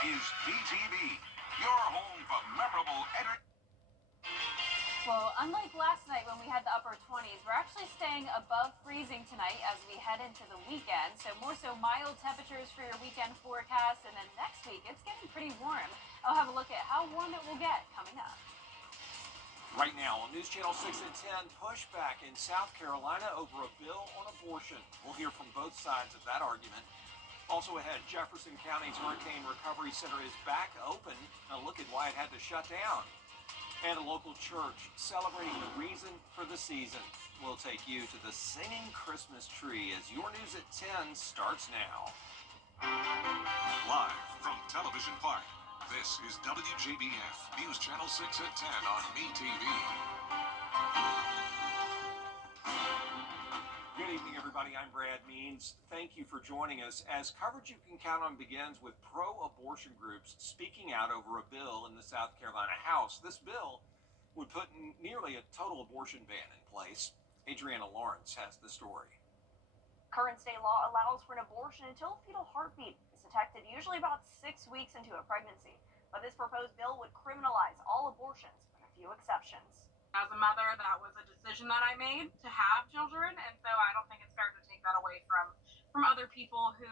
is DTV, your home for memorable entertainment. Well, unlike last night when we had the upper 20s, we're actually staying above freezing tonight as we head into the weekend. So more so mild temperatures for your weekend forecast. And then next week, it's getting pretty warm. I'll have a look at how warm it will get coming up. Right now on News Channel 6 at 10, pushback in South Carolina over a bill on abortion. We'll hear from both sides of that argument. Also ahead, Jefferson County's Hurricane Recovery Center is back open. A look at why it had to shut down. And a local church celebrating the reason for the season. We'll take you to the singing Christmas tree as your News at 10 starts now. Live from Television Park, this is WJBF News Channel 6 at 10 on MeTV. Good evening, everybody. I'm Brad Means. Thank you for joining us as coverage you can count on begins with pro-abortion groups speaking out over a bill in the South Carolina House. This bill would put nearly a total abortion ban in place. Adriana Lawrence has the story. Current state law allows for an abortion until fetal heartbeat is detected, usually about 6 weeks into a pregnancy. But this proposed bill would criminalize all abortions, with a few exceptions. As a mother, that was a decision that I made to have children, and so I don't think it's fair to take that away from other people who,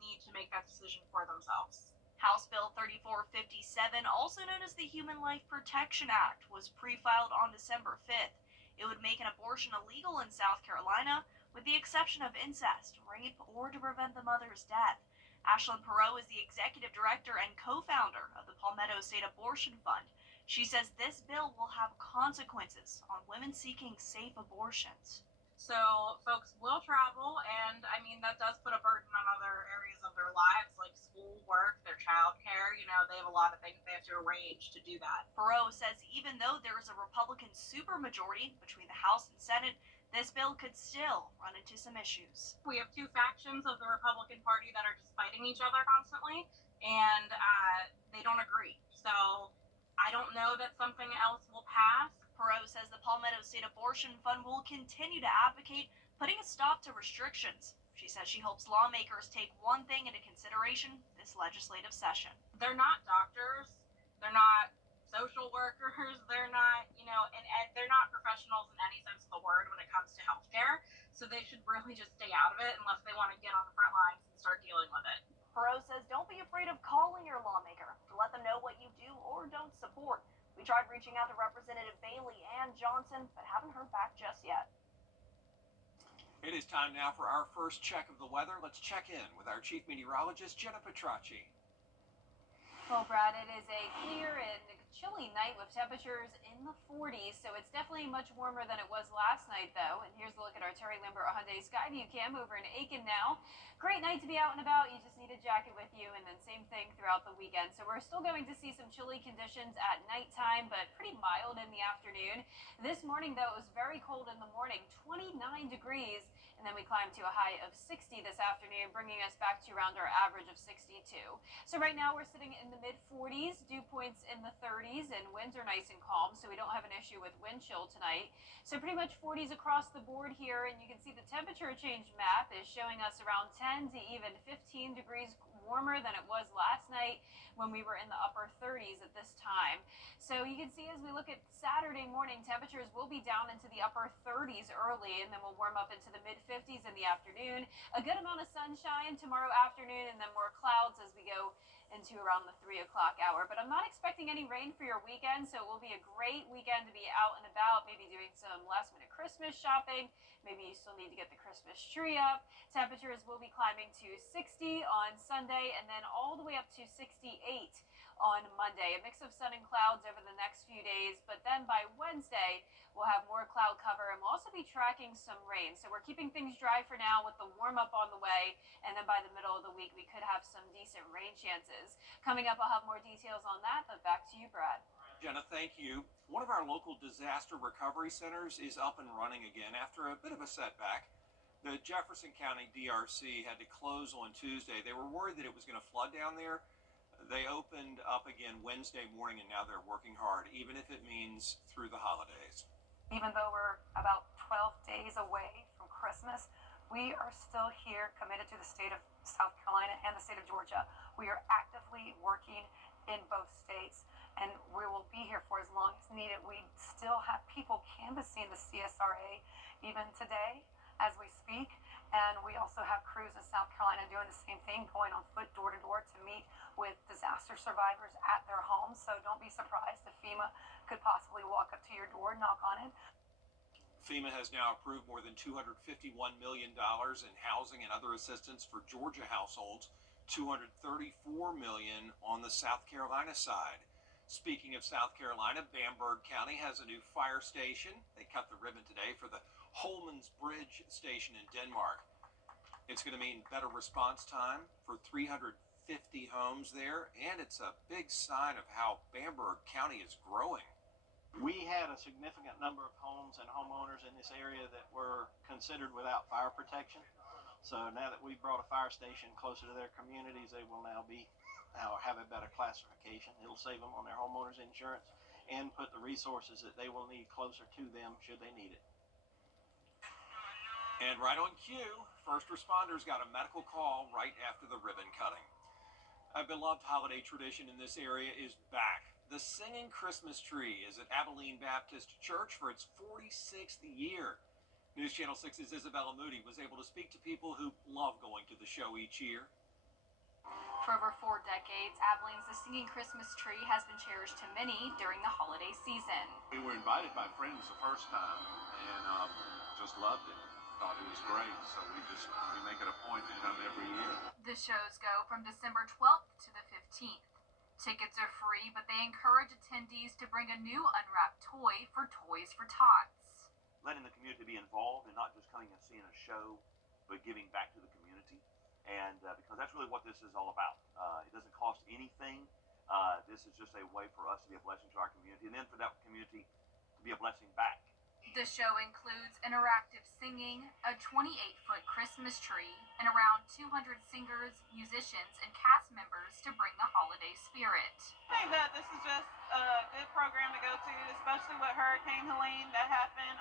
need to make that decision for themselves. House Bill 3457, also known as the Human Life Protection Act, was pre-filed on December 5th. It would make an abortion illegal in South Carolina, with the exception of incest, rape, or to prevent the mother's death. Ashlyn Perot is the executive director and co-founder of the Palmetto State Abortion Fund. She says this bill will have consequences on women seeking safe abortions. So folks will travel, and that does put a burden on other areas of their lives, like school, work, their child care. They have a lot of things they have to arrange to do that. Perot says even though there is a Republican supermajority between the House and Senate, this bill could still run into some issues. We have two factions of the Republican Party that are just fighting each other constantly, and they don't agree. So I don't know that something else will pass. Perot says the Palmetto State Abortion Fund will continue to advocate putting a stop to restrictions. She says she hopes lawmakers take one thing into consideration this legislative session. They're not doctors. They're not social workers. They're not, and they're not professionals in any sense of the word when it comes to healthcare. So they should really just stay out of it unless they want to get on the front lines and start dealing with it. Perot says don't be afraid of calling your lawmaker to let them know what you do or don't support. We tried reaching out to Representative Bailey and Johnson, but haven't heard back just yet. It is time now for our first check of the weather. Let's check in with our chief meteorologist, Jenna Petracci. Well, Brad, it is a clear and chilly night with temperatures in the 40s, so it's definitely much warmer than it was last night, though. And here's a look at our Terry Lambert Hyundai Skyview cam over in Aiken now. Great night to be out and about. You just need a jacket with you, and then same thing throughout the weekend. So we're still going to see some chilly conditions at nighttime, but pretty mild in the afternoon. This morning, though, it was very cold in the morning, 29 degrees, and then we climbed to a high of 60 this afternoon, bringing us back to around our average of 62. So right now we're sitting in the mid-40s, dew points in the 30s, and winds are nice and calm, so we don't have an issue with wind chill tonight. So pretty much 40s across the board here, and you can see the temperature change map is showing us around 10 to even 15 degrees warmer than it was last night when we were in the upper 30s at this time. So you can see as we look at Saturday morning, temperatures will be down into the upper 30s early, and then we'll warm up into the mid-50s in the afternoon. A good amount of sunshine tomorrow afternoon, and then more clouds as we go into around the 3 o'clock hour. But I'm not expecting any rain for your weekend, so it will be a great weekend to be out and about, maybe doing some last minute Christmas shopping. Maybe you still need to get the Christmas tree up. Temperatures will be climbing to 60 on Sunday, and then all the way up to 68 on Monday. A mix of sun and clouds over the next few days, but then by Wednesday, we'll have more cloud cover, and we'll also be tracking some rain. So we're keeping things dry for now with the warm up on the way, and then by the middle of the week, we could have some decent rain chances. Coming up, I'll have more details on that, but back to you, Brad. Jenna, thank you. One of our local disaster recovery centers is up and running again after a bit of a setback. The Jefferson County DRC had to close on Tuesday. They were worried that it was going to flood down there. They opened up again Wednesday morning, and now they're working hard, even if it means through the holidays. Even though we're about 12 days away from Christmas, we are still here committed to the state of South Carolina and the state of Georgia. We are actively actively working in both states, and we will be here for as long as needed. We still have people canvassing the CSRA even today as we speak, and we also have crews in South Carolina doing the same thing, going on foot door to door to meet with disaster survivors at their homes. So don't be surprised if FEMA could possibly walk up to your door, knock on it. FEMA has now approved more than $251 million in housing and other assistance for Georgia households, $234 million on the South Carolina side. Speaking of South Carolina, Bamberg County has a new fire station. They cut the ribbon today for the Holman's Bridge station in Denmark. It's going to mean better response time for 350 homes there, and it's a big sign of how Bamberg County is growing. We had a significant number of homes and homeowners in this area that were considered without fire protection. So now that we've brought a fire station closer to their communities, they will now have a better classification. It'll save them on their homeowners insurance and put the resources that they will need closer to them should they need it. And right on cue, first responders got a medical call right after the ribbon cutting. A beloved holiday tradition in this area is back. The Singing Christmas Tree is at Abilene Baptist Church for its 46th year. News Channel 6's Isabella Moody was able to speak to people who love going to the show each year. For over 4 decades, Abilene's The Singing Christmas Tree has been cherished to many during the holiday season. We were invited by friends the first time and just loved it. Thought it was great, so we make it a point to come every year. The shows go from December 12th to the 15th. Tickets are free, but they encourage attendees to bring a new unwrapped toy for Toys for Tots. Letting the community be involved and not just coming and seeing a show, but giving back to the community. And because that's really what this is all about. It doesn't cost anything. This is just a way for us to be a blessing to our community, and then for that community to be a blessing back. The show includes interactive singing, a 28-foot Christmas tree, and around 200 singers, musicians, and cast members to bring the holiday spirit. I think that this is just a good program to go to, especially with Hurricane Helene that happened.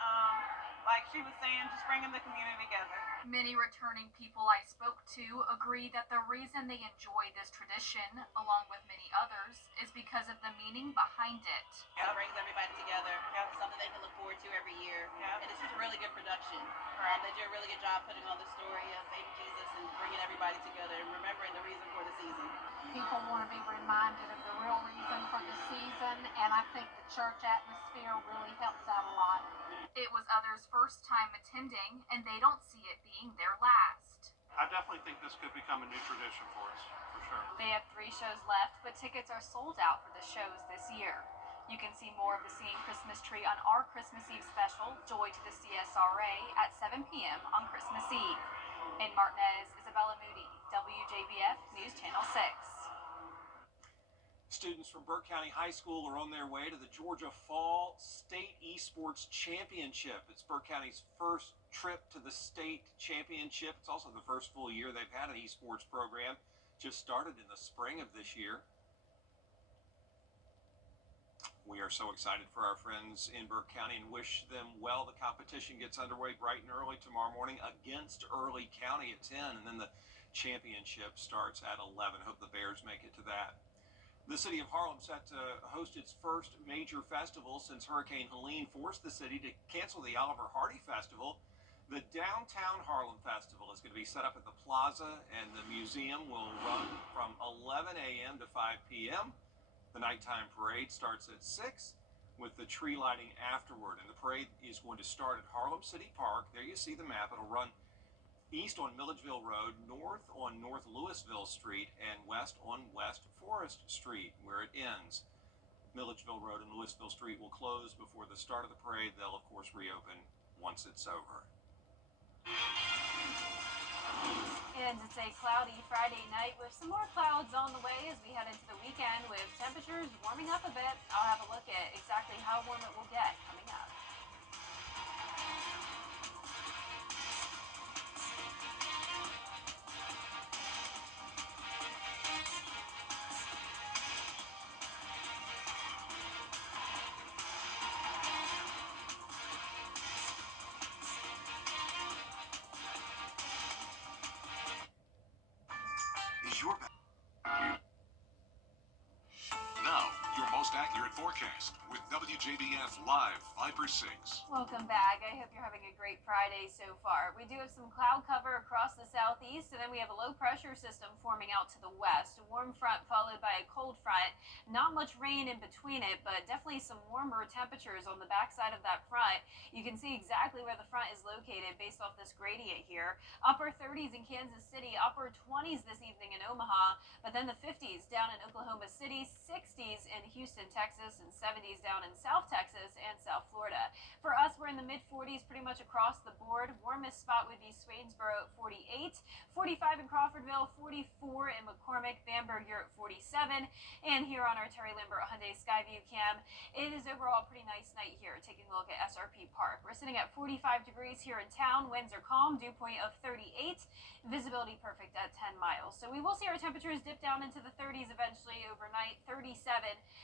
Like she was saying, just bringing the community together. Many returning people I spoke to agree that the reason they enjoy this tradition, along with many others, is because of the meaning behind it. It brings everybody together. It's something they can look forward to every year. And it's just a really good production. They do a really good job putting on the story of baby Jesus and bringing everybody together and remembering the reason for the season. People want to be reminded of the real reason for the season, and I think the church atmosphere really helps out a lot. It was others' first time attending, and they don't see it being their last. I definitely think this could become a new tradition for us, for sure. They have 3 shows left, but tickets are sold out for the shows this year. You can see more of the Singing Christmas Tree on our Christmas Eve special, Joy to the CSRA, at 7 p.m. on Christmas Eve. In Martinez, Isabella Moody, WJBF News Channel 6. Students from Burke County High School are on their way to the Georgia Fall State Esports Championship. It's Burke County's first trip to the state championship. It's also the first full year they've had an esports program. Just started in the spring of this year. We are so excited for our friends in Burke County and wish them well. The competition gets underway bright and early tomorrow morning against Early County at 10, and then the championship starts at 11. Hope the Bears make it to that. The city of Harlem set to host its first major festival since Hurricane Helene forced the city to cancel the Oliver Hardy Festival. The Downtown Harlem Festival is going to be set up at the Plaza, and the museum will run from 11 a.m. to 5 p.m. The nighttime parade starts at 6 with the tree lighting afterward, and the parade is going to start at Harlem City Park. There you see the map. It'll run east on Milledgeville Road, north on North Louisville Street, and west on West Forest Street, where it ends. Milledgeville Road and Louisville Street will close before the start of the parade. They'll, of course, reopen once it's over. And it's a cloudy Friday night with some more clouds on the way as we head into the weekend with temperatures warming up a bit. I'll have a look at exactly how warm it will get coming up. Is your Your forecast with WJBF Live Viper 6. Welcome back. I hope you're having a great Friday so far. We do have some cloud cover across the southeast, and then we have a low pressure system forming out to the west. A warm front followed by a cold front. Not much rain in between it, but definitely some warmer temperatures on the backside of that front. You can see exactly where the front is located based off this gradient here. Upper 30s in Kansas City, upper 20s this evening in Omaha, but then the 50s down in Oklahoma City, 60s in Houston, Texas, and 70s down in South Texas and South Florida. For us, we're in the mid-40s pretty much across the board. Warmest spot would be Swainsboro at 48, 45 in Crawfordville, 44 in McCormick, Bamberg, you're at 47, and here on our Terry Limber Hyundai Skyview cam, it is overall a pretty nice night here. Taking a look at SRP Park, we're sitting at 45 degrees here in town. Winds are calm, dew point of 38, visibility perfect at 10 miles. So we will see our temperatures dip down into the 30s eventually overnight, 37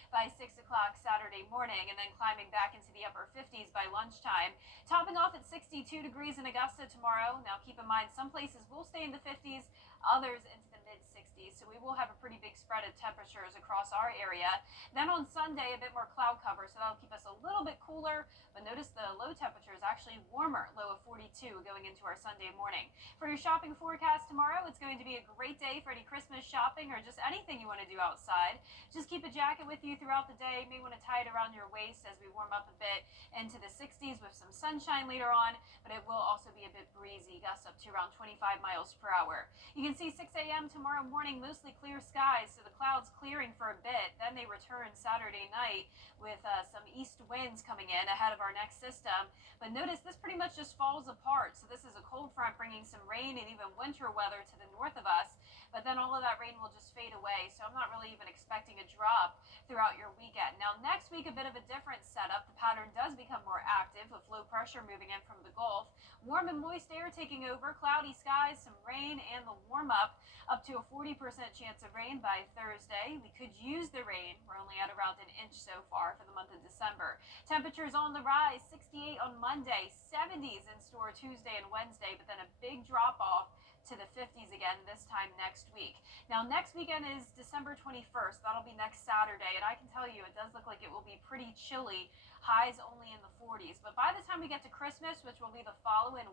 by 6 o'clock Saturday morning, and then climbing back into the upper 50s by lunchtime. Topping off at 62 degrees in Augusta tomorrow. Now keep in mind, some places will stay in the 50s, others into the mid-60s, so we will have a pretty big spread of temperatures across our area. Then on Sunday, a bit more cloud cover, so that'll keep us a little bit cooler, but notice the low temperature is actually warmer, low of 42 going into our Sunday morning. For your shopping forecast tomorrow, it's going to be a great day for any Christmas shopping or just anything you want to do outside. Just keep a jacket with you throughout the day. You may want to tie it around your waist as we warm up a bit into the 60s with some sunshine later on, but it will also be a bit breezy, gusts up to around 25 miles per hour. You can see 6 a.m. tomorrow morning, mostly clear skies, so the clouds clearing for a bit. Then they return Saturday night with some east winds coming in ahead of our next system. But notice this pretty much just falls apart. So this is a cold front bringing some rain and even winter weather to the north of us. But then all of that rain will just fade away. So I'm not really even expecting a drop throughout your weekend. Now next week, a bit of a different setup. The pattern does become more active with low pressure moving in from the Gulf. Warm and moist air taking over, cloudy skies, some rain, and the warm up to a 40% chance of rain by Thursday. We could use the rain. We're only at around an inch so far for the month of December. Temperatures on the rise, 68 on Monday, 70s in store Tuesday and Wednesday, but then a big drop off to the 50s again this time next week. Now next weekend is December 21st. That'll be next Saturday, and I can tell you it does look like it will be pretty chilly. Highs only in the 40s. But by the time we get to Christmas, which will be the following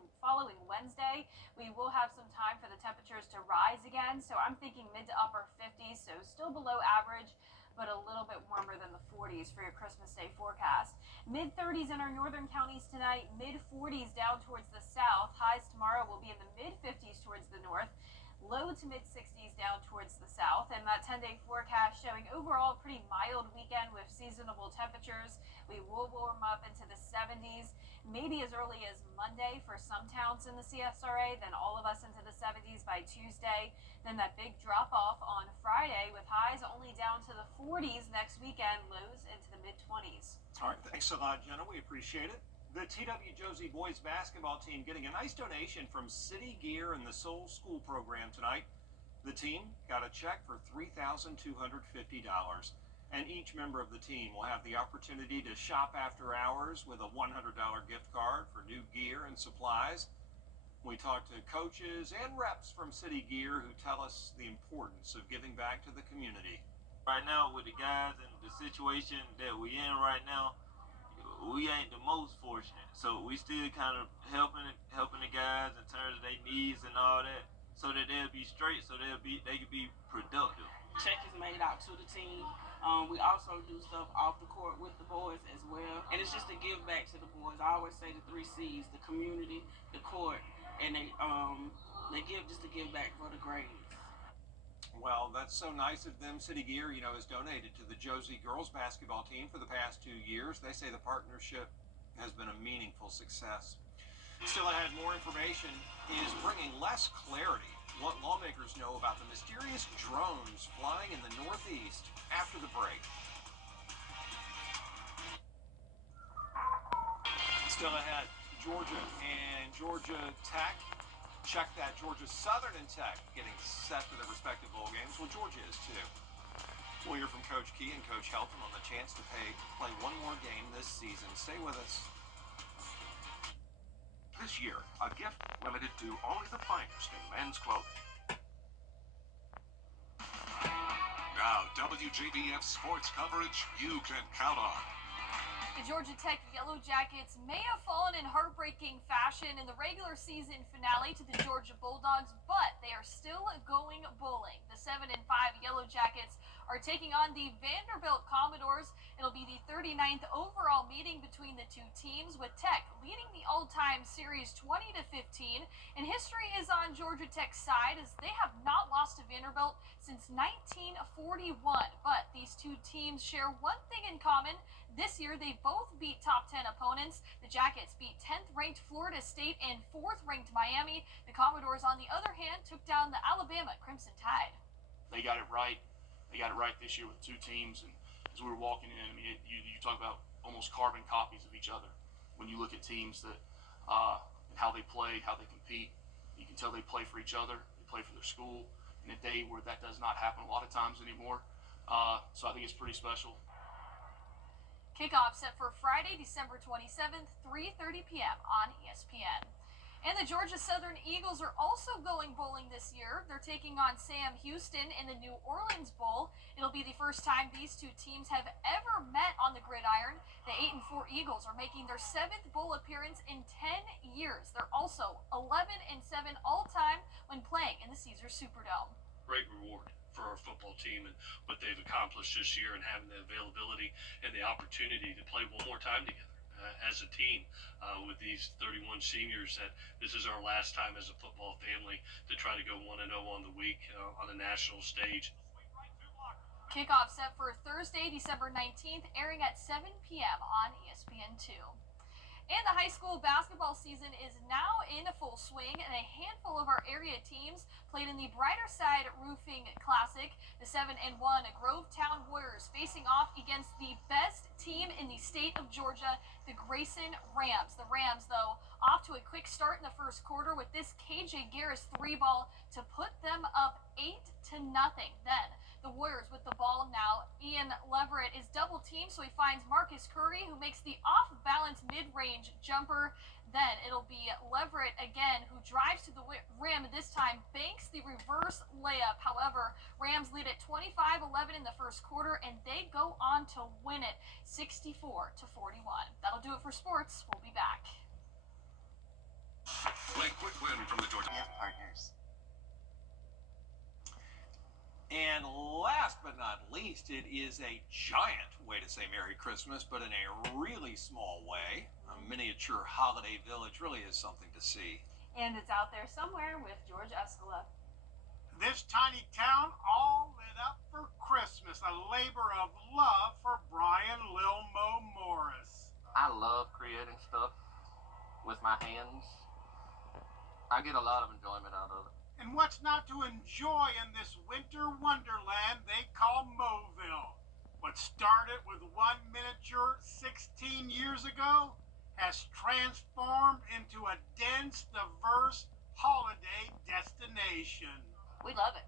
Wednesday, we will have some time for the temperatures to rise again. So I'm thinking mid to upper 50s, so still below average, but a little bit warmer than the 40s for your Christmas Day forecast. Mid 30s in our northern counties tonight, mid 40s down towards the south. Highs tomorrow will be in the mid 50s towards the north. Low to mid 60s down towards the south, and that 10-day forecast showing overall a pretty mild weekend with seasonable temperatures. We will warm up into the 70s, maybe as early as Monday for some towns in the CSRA, then all of us into the 70s by Tuesday. Then that big drop off on Friday with highs only down to the 40s next weekend, lows into the mid 20s. All right, thanks a lot, Jenna. We appreciate it. The TW Josie boys basketball team getting a nice donation from City Gear and the Soul School program tonight. The team got a check for $3,250, and each member of the team will have the opportunity to shop after hours with a $100 gift card for new gear and supplies. We talked to coaches and reps from City Gear who tell us the importance of giving back to the community. Right now, with the guys and the situation that we in right now, we ain't the most fortunate, so we still kind of helping the guys in terms of their needs and all that, so that they'll be straight, so they can be productive. Check is made out to the team. We also do stuff off the court with the boys as well, and it's just a give back to the boys. I always say the 3 C's: the community, the court, and they give just to give back for the grades. Well, that's so nice of them. City Gear, has donated to the Josie girls basketball team for the past 2 years. They say the partnership has been a meaningful success. Still ahead, more information is bringing less clarity. What lawmakers know about the mysterious drones flying in the Northeast after the break. Still ahead, Georgia and Georgia Tech. Check that. Georgia Southern and Tech getting set for their respective bowl games. Well, Georgia is too. We'll hear from Coach Key and Coach Helton on the chance to play one more game this season. Stay with us. This year, a gift limited to only the finest in men's clothing. Now, WJBF sports coverage you can count on. The Georgia Tech Yellow Jackets may have fallen in heartbreaking fashion in the regular season finale to the Georgia Bulldogs, but they are still going bowling. The 7-5 Yellow Jackets are taking on the Vanderbilt Commodores. It'll be the 39th overall meeting between the two teams, with Tech leading the all-time series 20-15. And history is on Georgia Tech's side, as they have not lost to Vanderbilt since 1941. But these two teams share one thing in common. This year, they both beat top 10 opponents. The Jackets beat 10th-ranked Florida State and 4th-ranked Miami. The Commodores, on the other hand, took down the Alabama Crimson Tide. They got it right. They got it right this year with two teams. And as we were walking in, I mean, you talk about almost carbon copies of each other. When you look at teams that and how they play, how they compete, you can tell they play for each other. They play for their school. In a day where that does not happen a lot of times anymore. So I think it's pretty special. Kickoff set for Friday, December 27th, 3:30 p.m. on ESPN. And the Georgia Southern Eagles are also going bowling this year. They're taking on Sam Houston in the New Orleans Bowl. It'll be the first time these two teams have ever met on the gridiron. The 8-4 Eagles are making their 7th bowl appearance in 10 years. They're also 11-7 all-time when playing in the Caesars Superdome. Great reward for our football team and what they've accomplished this year, and having the availability and the opportunity to play one more time together as a team with these 31 seniors. That this is our last time as a football family to try to go 1-0 on the week on the national stage. Kickoff set for Thursday, December 19th, airing at 7 p.m. on ESPN2. And the high school basketball season is now in full swing, and a handful of our area teams played in the Brighter Side Roofing Classic. The 7-1 Grovetown Warriors facing off against the best team in the state of Georgia, the Grayson Rams. The Rams, though, off to a quick start in the first quarter with this KJ Garris 3-ball to put them up 8-0. Then the Warriors with the ball now. Ian Leverett is double teamed, so he finds Marcus Curry, who makes the off-balance mid-range jumper. Then it'll be Leverett again, who drives to the rim, this time banks the reverse layup. However, Rams lead at 25-11 in the first quarter, and they go on to win it 64-41. That'll do it for sports. We'll be back. Play quick win from the Georgia partners. And last but not least, it is a giant way to say Merry Christmas, but in a really small way. A miniature holiday village really is something to see. And it's out there somewhere with George Escala. This tiny town all lit up for Christmas, a labor of love for Brian Lil Mo Morris. I love creating stuff with my hands. I get a lot of enjoyment out of it. And what's not to enjoy in this winter wonderland they call Moville? What started with one miniature 16 years ago has transformed into a dense, diverse holiday destination. We love it.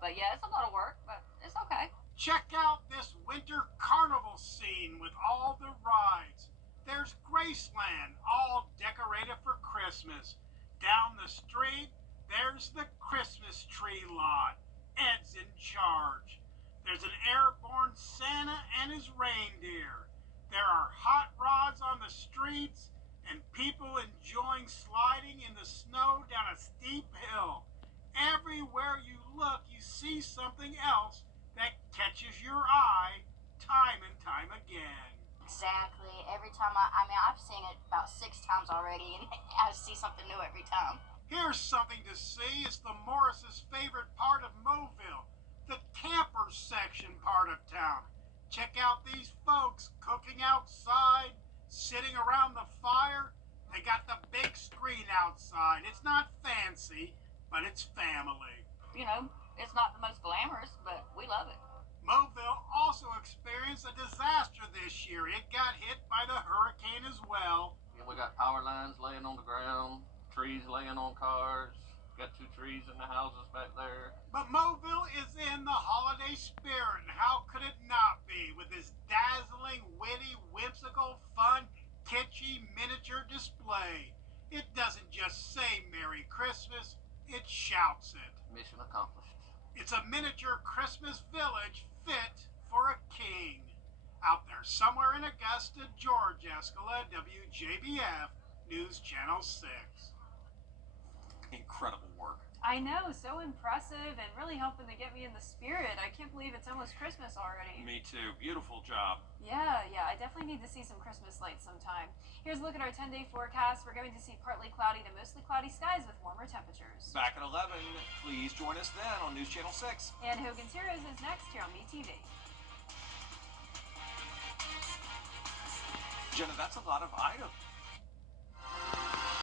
But yeah, it's a lot of work, but it's okay. Check out this winter carnival scene with all the rides. There's Graceland, all decorated for Christmas. Down the street, there's the Christmas tree lot. Ed's in charge. There's an airborne Santa and his reindeer. There are hot rods on the streets and people enjoying sliding in the snow down a steep hill. Everywhere you look, you see something else that catches your eye time and time again. Exactly. Every time I've seen it about 6 times already, and I see something new every time. Here's something to see. It's the Morris' favorite part of Moville, the camper section part of town. Check out these folks cooking outside, sitting around the fire. They got the big screen outside. It's not fancy, but it's family. You know, it's not the most glamorous, but we love it. Moville also experienced a disaster this year. It got hit by the hurricane as well. Yeah, we got power lines laying on the ground, trees laying on cars. Got 2 trees in the houses back there. But Moville is in the holiday spirit, and how could it not be with this dazzling, witty, whimsical, fun, kitschy miniature display? It doesn't just say Merry Christmas, it shouts it. Mission accomplished. It's a miniature Christmas village fit for a king. Out there somewhere in Augusta, Georgia, Escala, WJBF, News Channel 6. Incredible work. I know, so impressive and really helping to get me in the spirit. I can't believe it's almost Christmas already. Me too. Beautiful job. Yeah, I definitely need to see some Christmas lights sometime. Here's a look at our 10-day forecast. We're going to see partly cloudy to mostly cloudy skies with warmer temperatures. Back at 11. Please join us then on News Channel 6. And Hogan's Heroes is next here on MeTV. Jenna, that's a lot of items.